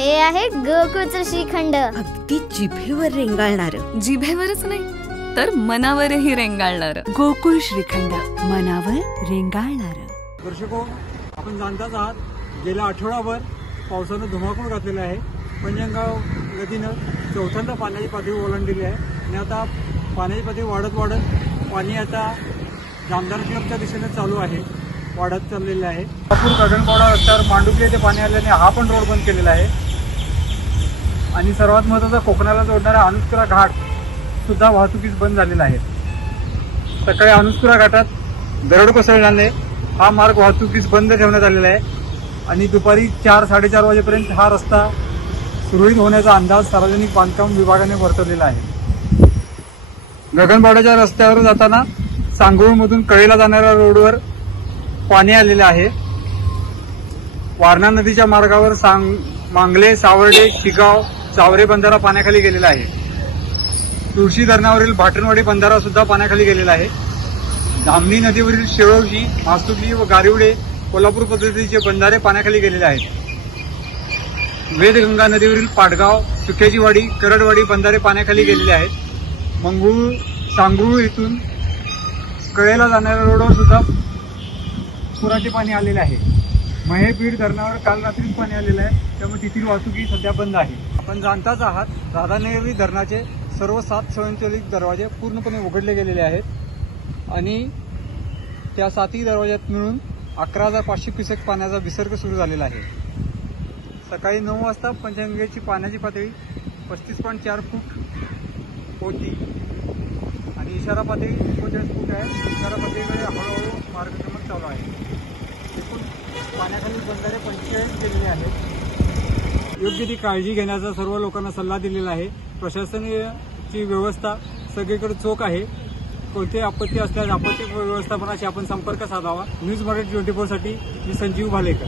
हे आहे गोकुळचं श्रीखंड, अगदी जिभेवर रेंगाळणार. जिभेवरच नाही तर मनावरही रेंगाळणार. गोकुळ श्रीखंड, मनावर रेंगाळणार. दर्शको, आपण जाणताच आहात, गेल्या आठवडाभर पावसानं धुमाकूळ घातलेला आहे. पंजनगाव नदीनं चौथ्यांदा पाण्याची पातळी ओलांडलेली आहे आणि आता पाण्याची पातळी वाढत पाणी आता जामदार क्लबच्या दिशेने चालू आहे, वाढत चाललेलं आहे. नागपूर गगनबावडा रस्त्यावर मांडुकली येथे पाणी आल्याने हा पण रोड बंद केलेला आहे आणि सर्वात महत्त्वाचा, कोकणाला जोडणारा अनुस्कुरा घाट सुद्धा वाहतुकीस बंद झालेला आहे. सकाळी अनुस्कुरा घाटात दरड कोसळल्याने हा मार्ग वाहतुकीस बंद ठेवण्यात आलेला आहे आणि दुपारी 4-4:30 वाजेपर्यंत हा रस्ता सुरळीत होण्याचा अंदाज सार्वजनिक बांधकाम विभागाने वर्तवलेला आहे. गगनबावड्याच्या रस्त्यावर जाताना सांगोळमधून कळेला जाणाऱ्या रोडवर पाणी आलेले आहे. वारणा नदीच्या मार्गावर मांगले, सावर्डे, शिगाव, चावरे बंधारा पाण्याखाली गेलेला आहे. तुळशी धरणावरील भाटणवाडी बंधारा सुद्धा पाण्याखाली गेलेला आहे. धामणी नदीवरील शेळोशी, मासुर्ली व गारिवडे कोल्हापूर पद्धतीचे बंधारे पाण्याखाली गेलेले आहेत. वेदगंगा नदीवरील पाटगाव, सुक्याचीवाडी, करडवाडी बंधारे पाण्याखाली गेलेले आहेत. सांगरूळ इथून कळेला जाणाऱ्या रोडवर सुद्धा पुराचे पाणी आलेले आहे. महेबीड धरणावर काल रात्रीच पाणी आलेलं आहे, त्यामुळे तिथील वाहतुकी सध्या बंद आहे. आपण जाणताच आहात, राधानगरी धरणाचे सर्व 7 स्वयंचलित दरवाजे पूर्णपणे उघडले गेलेले आहेत आणि त्या 7ही दरवाज्यात मिळून 11,500 क्युसेक पाण्याचा विसर्ग सुरू झालेला आहे. सकाळी 9 वाजता पंचगंगेची पाण्याची पातळी 35.4 फूट होती आणि इशारा पातळी 39 फूट आहे. इशारा पातळीकडे हळूहळू मार्गक्रमण चालू आहे. एकूण पाण्याखाली बंधारे 45 केलेले आहेत. योग्य ती काळजी घेण्याचा सर्व लोकांना सल्ला दिलेला आहे. प्रशासनाची व्यवस्था सगळीकडे चोख आहे. कोणतीही आपत्ती असल्यास आपत्ती व्यवस्थापनाशी आपण संपर्क साधावा. न्यूज मराठी 24 साठी मी संजीव भालेकर.